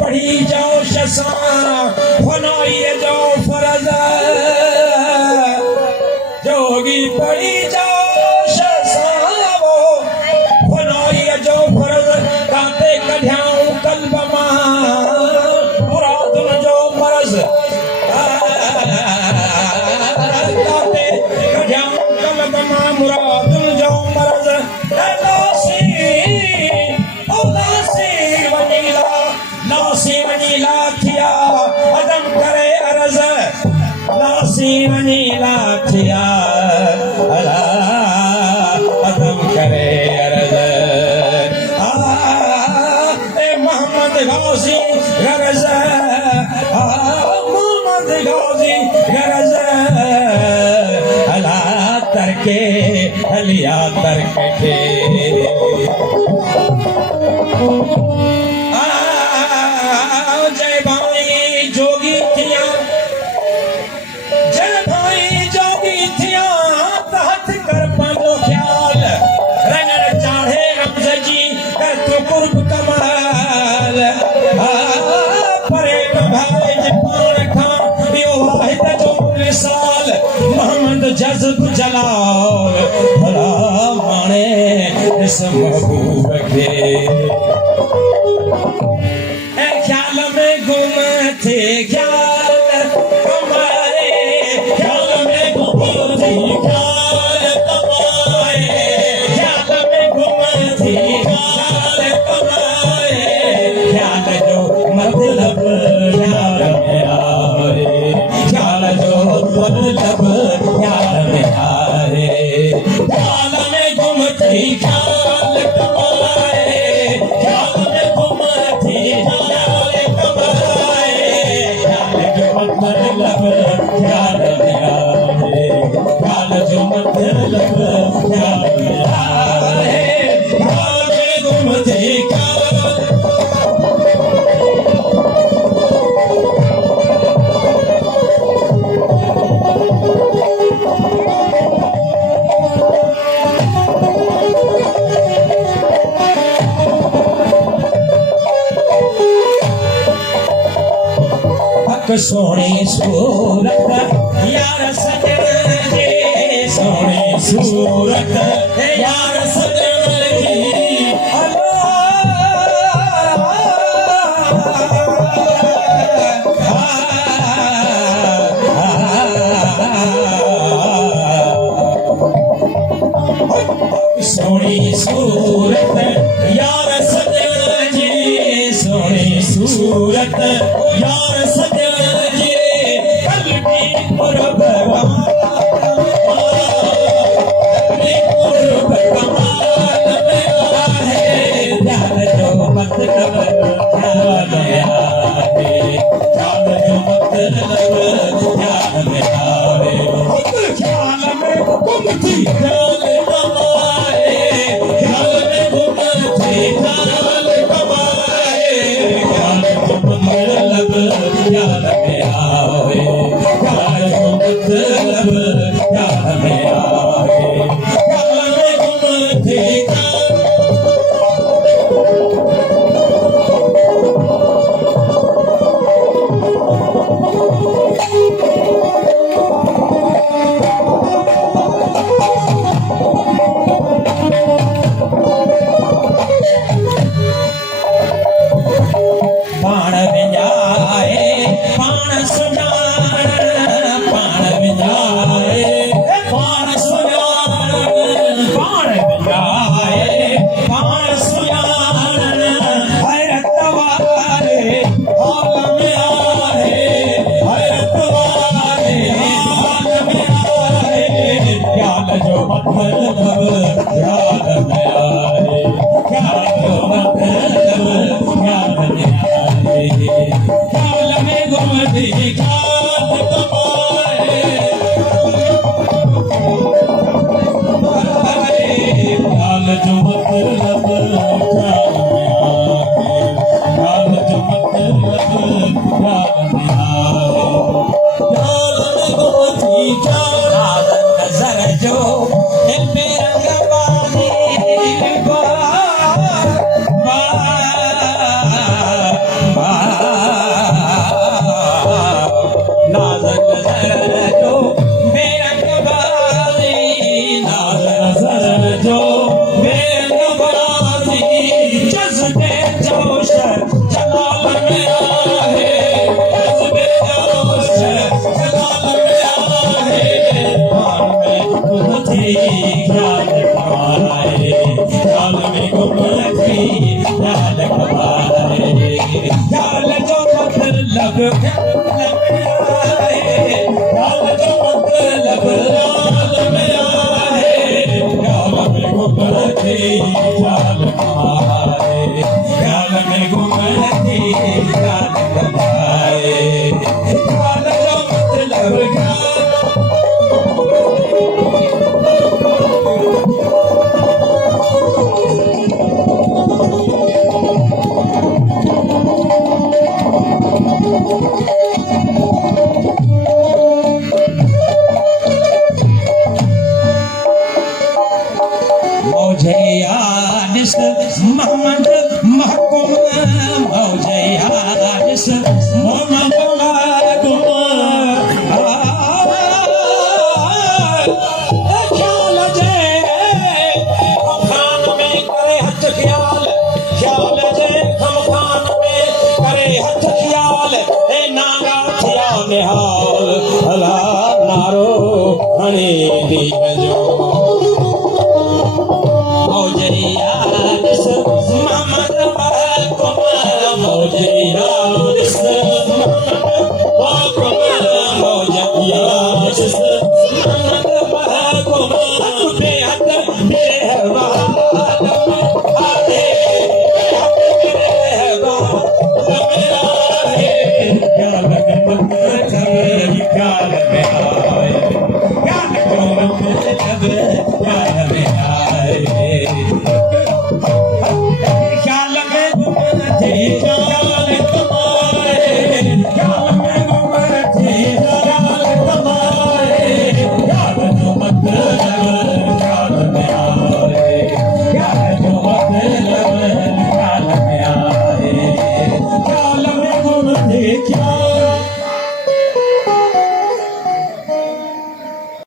पढ़ी जाओ शसा फनाई जाओ फरज जोगी पढ़ी जाओ शसा वो फनाई जाओ फरज काते कढ़ियाऊं कल्ब मां मुरादुन जो मरज काते कढ़ियाऊं कल्ब मां मुरादुन जो मरज नासी वनीला थिया अदम करे अरज नासी वनीला थिया अदम करे अरज ए मोहम्मद गौसी गरज मोहम्मद गौसी गरज अला तरके अलिया तरके जय भाई जोगी थिया जय भाई जोगी थिया तहत कर पंहिंजो ख्याल रंगण चाढ़े रमज़ जी कर तूं कुर्ब कमाल परे भाई जे पाण खां इहो वाहिद जो मिसाल मोहम्मद जज़्ब जलाल भला माणे इस महबूब खे ख्याल में गुम थे ख्याल कमाए ख्याल में गुम थे ख्याल कमाए ख्याल में गुम थे ख्याल कमाए ख्याल जो मतलब ख्याल में आए ख्याल जो मतलब ख्याल में आए ख्याल में गुम थे ख्याल कमाए ख्याल में गुम थे ख्याल में आए ख्याल जो मतलब ख्याल में आए ख्याल में गुम थे सोनी सूरत यार सजन जी सोनी सूरत यार सजन जी सोनी सूरत यार सजन जी सोनी सूरत यार सजन ख्याल में गुम थी ख्याल कमाए ख्याल जो मतलब ख्याल में आए ख्याल जो मतलब ख्याल में आए ख्याल में गुमती ख्याल नजर जो दिल पे रंग बानी नाज़र नजर जो बेरंग बानी नाज़र नजर जो बेरंग बानी जज्बे जोश जलाल में आहे जज्बे जोश जलाल में आहे ख्याल में गुमती ख्याल कमाए ख्याल में गुमती ख्याल कमाए ख्याल जो मतलब ख्याल जो मतलब ख्याल में आए ख्याल में गुमती ख्याल कमाए ख्याल में गुमती ख्याल कमाए ख्याल जो मतलब ख्याल मौजे यादिस मोहम्मद महकुम मौजे यादिस मोहम्मद महकुम ख्याल जे हम खान में करे हथ ख्याल ख्याल जे हम खान में करे हथ ख्याल ए नागा थिया निहाल अला नारो हणे दीन जो मौजे यादिस मोहम्मद महकुम मौजे यादिस मोहम्मद महकुम मौजे यादिस मोहम्मद महकुम अपने हथ मेरे हवाले आधे हथ मेरे हवाले मेरा है ख्याल